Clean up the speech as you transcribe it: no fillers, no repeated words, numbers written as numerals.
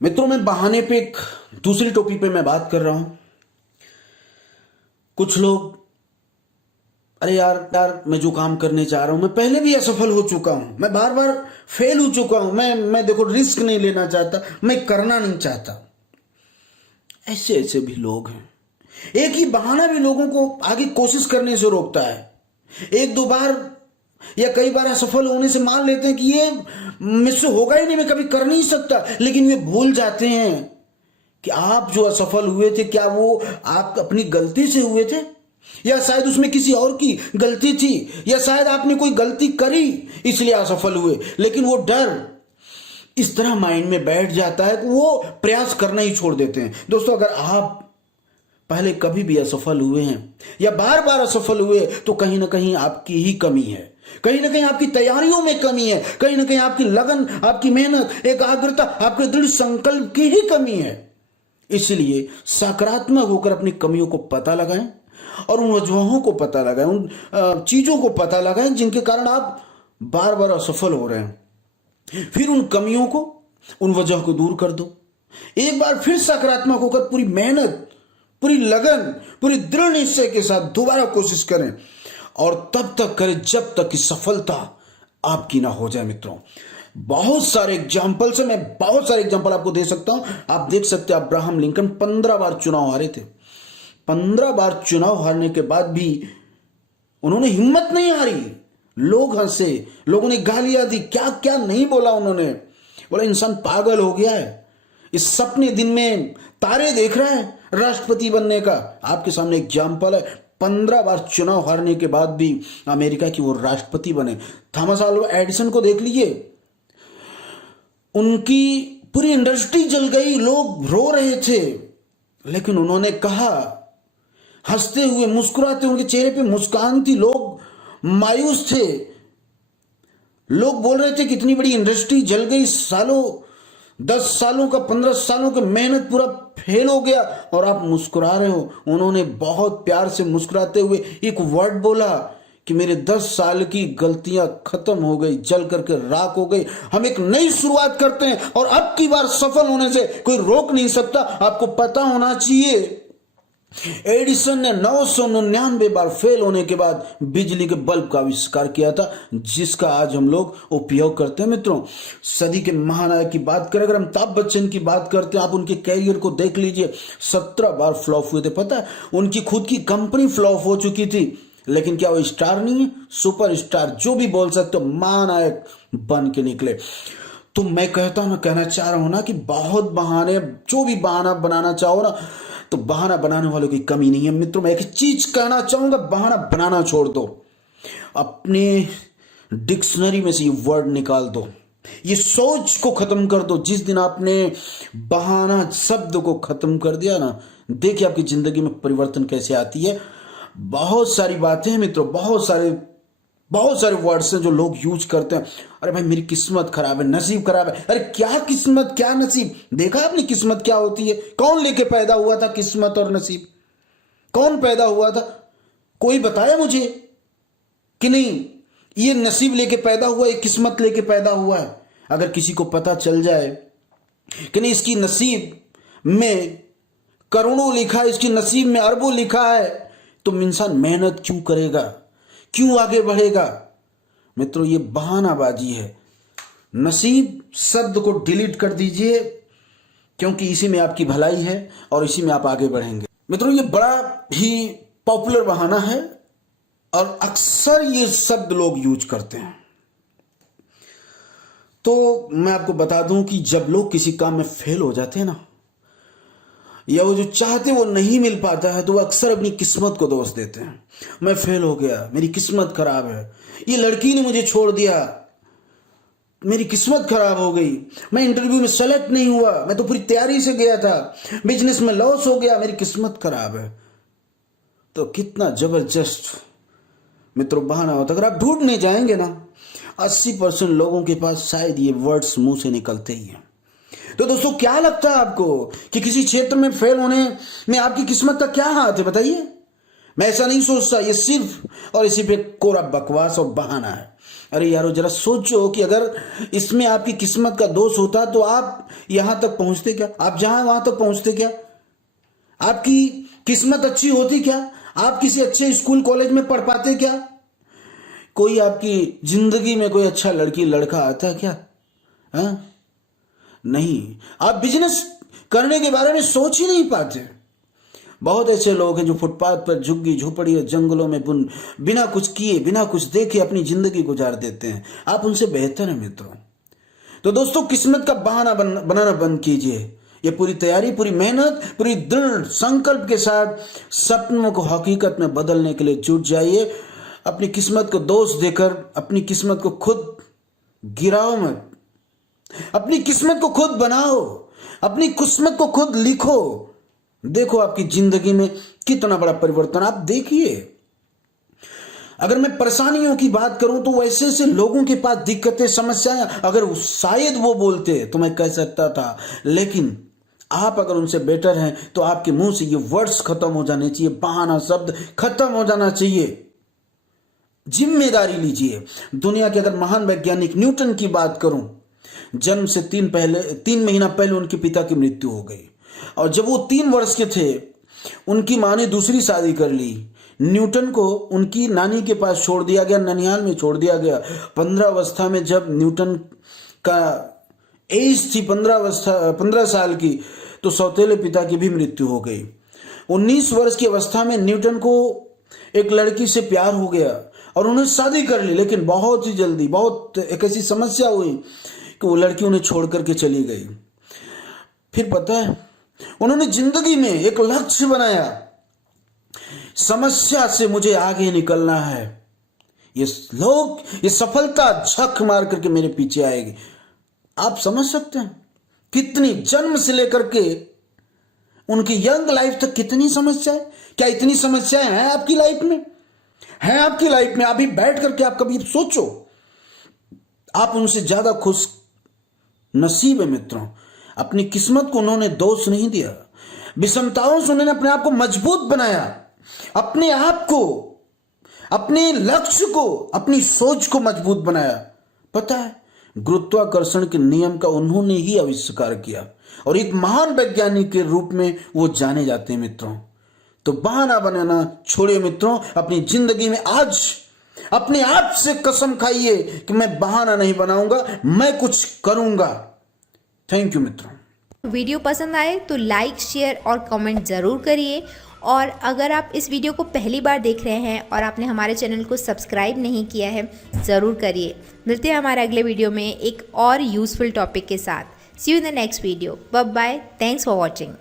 मित्रों, मैं बहाने पे एक दूसरी टॉपिक पे मैं बात कर रहा हूं। कुछ लोग, अरे यार मैं जो काम करने जा रहा हूं मैं पहले भी असफल हो चुका हूं, मैं बार बार फेल हो चुका हूं, मैं देखो रिस्क नहीं लेना चाहता, मैं करना नहीं चाहता। ऐसे ऐसे भी लोग हैं। एक ही बहाना भी लोगों को आगे कोशिश करने से रोकता है। एक दो बार या कई बार असफल होने से मान लेते हैं कि ये मुझसे होगा ही नहीं, मैं कभी कर नहीं सकता, लेकिन वे भूल जाते हैं कि आप जो असफल हुए थे, क्या वो आप अपनी गलती से हुए थे, या शायद उसमें किसी और की गलती थी, या शायद आपने कोई गलती करी इसलिए असफल हुए। लेकिन वो डर इस तरह माइंड में बैठ जाता है कि वो प्रयास करना ही छोड़ देते हैं। दोस्तों, अगर आप पहले कभी भी असफल हुए हैं या बार बार असफल हुए तो कहीं ना कहीं आपकी ही कमी है, कहीं ना कहीं आपकी तैयारियों में कमी है, कहीं ना कहीं आपकी लगन, आपकी मेहनत, एकाग्रता, आपके दृढ़ संकल्प की ही कमी है। इसलिए सकारात्मक होकर अपनी कमियों को पता लगाएं और उन वजहों को पता लगाएं, उन चीजों को पता लगाएं जिनके कारण आप बार बार असफल हो रहे हैं। फिर उन कमियों को, उन वजहों को दूर कर दो। एक बार फिर सकारात्मक होकर पूरी मेहनत, पूरी लगन, पूरी दृढ़ निश्चय के साथ दोबारा कोशिश करें, और तब तक करें जब तक कि सफलता आपकी ना हो जाए। मित्रों, बहुत सारे एग्जाम्पल से मैं बहुत सारे एग्जाम्पल आपको दे सकता हूं। आप देख सकते हैं, अब्राहम लिंकन 15 बार चुनाव हारे थे। 15 बार चुनाव हारने के बाद भी उन्होंने हिम्मत नहीं हारी। लोग हंसे, लोगों ने गालियां दी, क्या क्या नहीं बोला उन्होंने। बोला इंसान पागल हो गया है, इस सपने दिन में तारे देख रहा है राष्ट्रपति बनने का। आपके सामने एग्जाम्पल है, 15 बार चुनाव हारने के बाद भी अमेरिका की वो राष्ट्रपति बने। थॉमस अल्वा एडिसन को देख लीजिए, उनकी पूरी इंडस्ट्री जल गई, लोग रो रहे थे, लेकिन उन्होंने कहा, हंसते हुए, मुस्कुराते, उनके चेहरे पे मुस्कान थी। लोग मायूस थे, लोग बोल रहे थे कि इतनी बड़ी इंडस्ट्री जल गई, सालों 10 सालों का, 15 सालों का मेहनत पूरा फेल हो गया और आप मुस्कुरा रहे हो। उन्होंने बहुत प्यार से मुस्कुराते हुए एक वर्ड बोला कि मेरे 10 साल की गलतियां खत्म हो गई, जल करके राख हो गई, हम एक नई शुरुआत करते हैं और अब की बार सफल होने से कोई रोक नहीं सकता। आपको पता होना चाहिए, एडिसन ने 999 बार फेल होने के बाद बिजली के बल्ब का आविष्कार किया था, जिसका आज हम लोग उपयोग करते हैं। मित्रों, सदी के महानायक की बात करें, अगर अमिताभ बच्चन की बात करते हैं, आप उनके कैरियर को देख लीजिए, 17 बार फ्लॉप हुए थे। पता है, उनकी खुद की कंपनी फ्लॉप हो चुकी थी, लेकिन क्या वो स्टार नहीं है? सुपर स्टार, जो भी बोल सकते हो, महानायक बन के निकले। तो मैं कहना चाह रहा हूं ना कि बहुत बहाने, जो भी बहाना बनाना चाहो ना, तो बहाना बनाने वालों की कमी नहीं है। मित्रों, मैं एक चीज कहना चाहूंगा, बहाना बनाना छोड़ दो। अपने डिक्शनरी में से ये वर्ड निकाल दो, ये सोच को खत्म कर दो। जिस दिन आपने बहाना शब्द को खत्म कर दिया ना, देखिए आपकी जिंदगी में परिवर्तन कैसे आती है। बहुत सारी बातें हैं मित्रों, बहुत सारे वर्ड्स हैं जो लोग यूज करते हैं। अरे भाई, मेरी किस्मत खराब है, नसीब खराब है। अरे क्या किस्मत, क्या नसीब? देखा आपने किस्मत क्या होती है? कौन लेके पैदा हुआ था किस्मत और नसीब? कौन पैदा हुआ था? कोई बताया मुझे कि नहीं ये नसीब लेके पैदा हुआ, ये किस्मत लेके पैदा हुआ है? अगर किसी को पता चल जाए कि नहीं, इसकी नसीब में करोड़ों लिखा है, इसकी नसीब में अरबों लिखा है, तो इंसान मेहनत क्यों करेगा, क्यों आगे बढ़ेगा? मित्रों, ये बहानाबाजी है। नसीब शब्द को डिलीट कर दीजिए, क्योंकि इसी में आपकी भलाई है और इसी में आप आगे बढ़ेंगे। मित्रों, ये बड़ा ही पॉपुलर बहाना है और अक्सर ये शब्द लोग यूज करते हैं। तो मैं आपको बता दूं कि जब लोग किसी काम में फेल हो जाते हैं ना, या वो जो चाहते वो नहीं मिल पाता है, तो वो अक्सर अपनी किस्मत को दोष देते हैं। मैं फेल हो गया, मेरी किस्मत खराब है, ये लड़की ने मुझे छोड़ दिया, मेरी किस्मत खराब हो गई, मैं इंटरव्यू में सेलेक्ट नहीं हुआ, मैं तो पूरी तैयारी से गया था, बिजनेस में लॉस हो गया, मेरी किस्मत खराब है। तो कितना जबरदस्त मित्रों बहाना होता। अगर आप ढूंढने जाएंगे ना, 80% लोगों के पास शायद ये वर्ड्स मुंह से निकलते ही हैं। तो दोस्तों, क्या लगता है आपको कि किसी क्षेत्र में फेल होने में आपकी किस्मत का क्या हाथ है? बताइए। मैं ऐसा नहीं सोचता, ये सिर्फ और इसी पे कोरा बकवास और बहाना है। अरे यारो जरा सोचो कि अगर इसमें आपकी किस्मत का दोष होता तो आप यहां तक पहुंचते क्या? आप जहां वहां तक पहुंचते क्या? आपकी किस्मत अच्छी होती क्या? आप किसी अच्छे स्कूल कॉलेज में पढ़ पाते क्या? कोई आपकी जिंदगी में कोई अच्छा लड़की लड़का आता क्या? हाँ? नहीं। आप बिजनेस करने के बारे में सोच ही नहीं पाते। बहुत ऐसे लोग हैं जो फुटपाथ पर झुग्गी झोपड़ी और जंगलों में बिना कुछ किए बिना कुछ देखे अपनी जिंदगी गुजार देते हैं। आप उनसे बेहतर हैं मित्रों। तो दोस्तों, किस्मत का बहाना बनाना बंद कीजिए। ये पूरी तैयारी, पूरी मेहनत, पूरी दृढ़ संकल्प के साथ सपनों को हकीकत में बदलने के लिए जुट जाइए। अपनी किस्मत को दोष देकर अपनी किस्मत को खुद गिराओ मत। अपनी किस्मत को खुद बनाओ, अपनी किस्मत को खुद लिखो। देखो आपकी जिंदगी में कितना बड़ा परिवर्तन आप देखिए। अगर मैं परेशानियों की बात करूं तो वैसे से लोगों के पास दिक्कतें, समस्याएं अगर शायद वो बोलते तो मैं कह सकता था, लेकिन आप अगर उनसे बेटर हैं तो आपके मुंह से ये वर्ड्स खत्म हो जाने चाहिए, बहाना शब्द खत्म हो जाना चाहिए। जिम्मेदारी लीजिए। दुनिया के अगर महान वैज्ञानिक न्यूटन की बात करूं, जन्म से 3 महीना पहले उनके पिता की मृत्यु हो गई और जब वो 3 वर्ष के थे उनकी मां ने दूसरी शादी कर ली। न्यूटन को उनकी नानी के पास छोड़ दिया गया, ननिहाल में छोड़ दिया गया। 15 अवस्था में जब न्यूटन का एज थी 15 साल की, तो सौतेले पिता की भी मृत्यु हो गई। 19 वर्ष की अवस्था में न्यूटन को एक लड़की से प्यार हो गया और उन्होंने शादी कर ली, लेकिन बहुत ही जल्दी एक ऐसी समस्या हुई कि वो लड़की उन्हें छोड़ करके चली गई। फिर पता है, उन्होंने जिंदगी में एक लक्ष्य बनाया, समस्या से मुझे आगे निकलना है। ये सफलता झक मार करके मेरे पीछे आएगी। आप समझ सकते हैं कितनी, जन्म से लेकर के उनकी यंग लाइफ तक कितनी समस्याएं। क्या इतनी समस्याएं हैं आपकी लाइफ में? हैं आपकी लाइफ में? अभी बैठ करके आप कभी सोचो, आप उनसे ज्यादा खुश नसीब है मित्रों। अपनी किस्मत को उन्होंने दोष नहीं दिया, विषमताओं से उन्होंने अपने आप को मजबूत बनाया, अपने आप को, अपने लक्ष्य को, अपनी सोच को मजबूत बनाया। पता है, गुरुत्वाकर्षण के नियम का उन्होंने ही आविष्कार किया और एक महान वैज्ञानिक के रूप में वो जाने जाते हैं मित्रों। तो बहाना बनाना छोड़िए मित्रों। अपनी जिंदगी में आज अपने आप से कसम खाइए कि मैं बहाना नहीं बनाऊंगा, मैं कुछ करूंगा। थैंक यू मित्रों। वीडियो पसंद आए तो लाइक, शेयर और कमेंट ज़रूर करिए। और अगर आप इस वीडियो को पहली बार देख रहे हैं और आपने हमारे चैनल को सब्सक्राइब नहीं किया है, ज़रूर करिए। मिलते हैं हमारे अगले वीडियो में एक और यूज़फुल टॉपिक के साथ। See you in the next video. Bye bye. Thanks for watching.